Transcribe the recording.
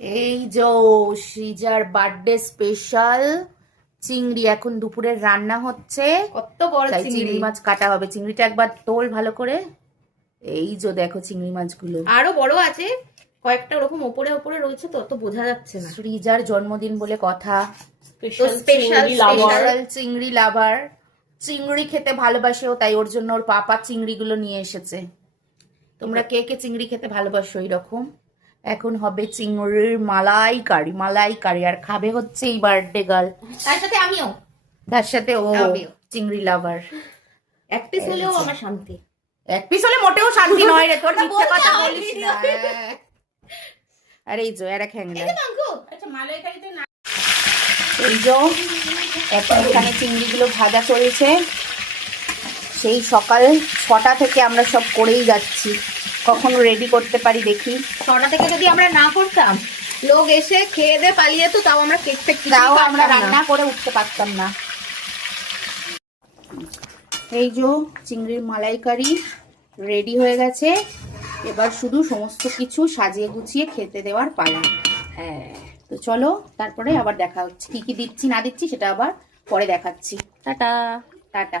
এই যে সৃজার birthday special চিংড়ি এখন দুপুরের রান্না হচ্ছে। কত বড় চিংড়ি মাছ কাটা হবে। চিংড়িটা একবার তোল ভালো করে। এই যে দেখো চিংড়ি মাছগুলো আরো বড় আছে, কয়েকটা ওরকম ওপরে ওপরে রয়েছে, তো অত বোঝা যাচ্ছে না। সৃজার জন্মদিন বলে কথা, স্পেশাল চিংড়ি লাভার, চিংড়ি খেতে ভালোবাসেও, তাই ওর জন্য ওর পাপা চিংড়িগুলো নিয়ে এসেছে। তোমরা কে কে চিংড়ি খেতে ভালোবাসো এইরকম? এখন হবে চিংড়ির মালাইকারি আর খাবে হচ্ছে এই বার্থডে গার্ল, তার সাথে আমিও, তার সাথে ও আমিও। চিংড়ি লাভার। এক পিস হলেও আমার শান্তি। এক পিস হলে মোটেও শান্তি নয় রে, তোর মিথ্যে কথা বলিস না। আরে এই যে এরা খ্যাংলা, আচ্ছা মালাইকারিতে না, এই যে এখন এখানে চিংড়িগুলো ভাজা চলছে। সেই সকাল 6টা থেকে আমরা সব করেই যাচ্ছি, কখন রেডি করতে পারি দেখি। 6টা থেকে যদি আমরা না করতাম, লোক এসে খেয়ে দিয়ে পালিয়ে যেত, তাও আমরা কেক ফেক তাও আমরা রান্না করে উঠতে পারতাম না। এই যে চিংড়ির মালাইকারি রেডি হয়ে গেছে, এবার শুধু সমস্ত কিছু সাজিয়ে গুছিয়ে খেতে দেওয়ার পালা। হ্যাঁ, তো চলো তারপরে আবার দেখা হচ্ছে, কি কি দিচ্ছি না দিচ্ছি সেটা আবার পরে দেখাচ্ছি। Tata tata.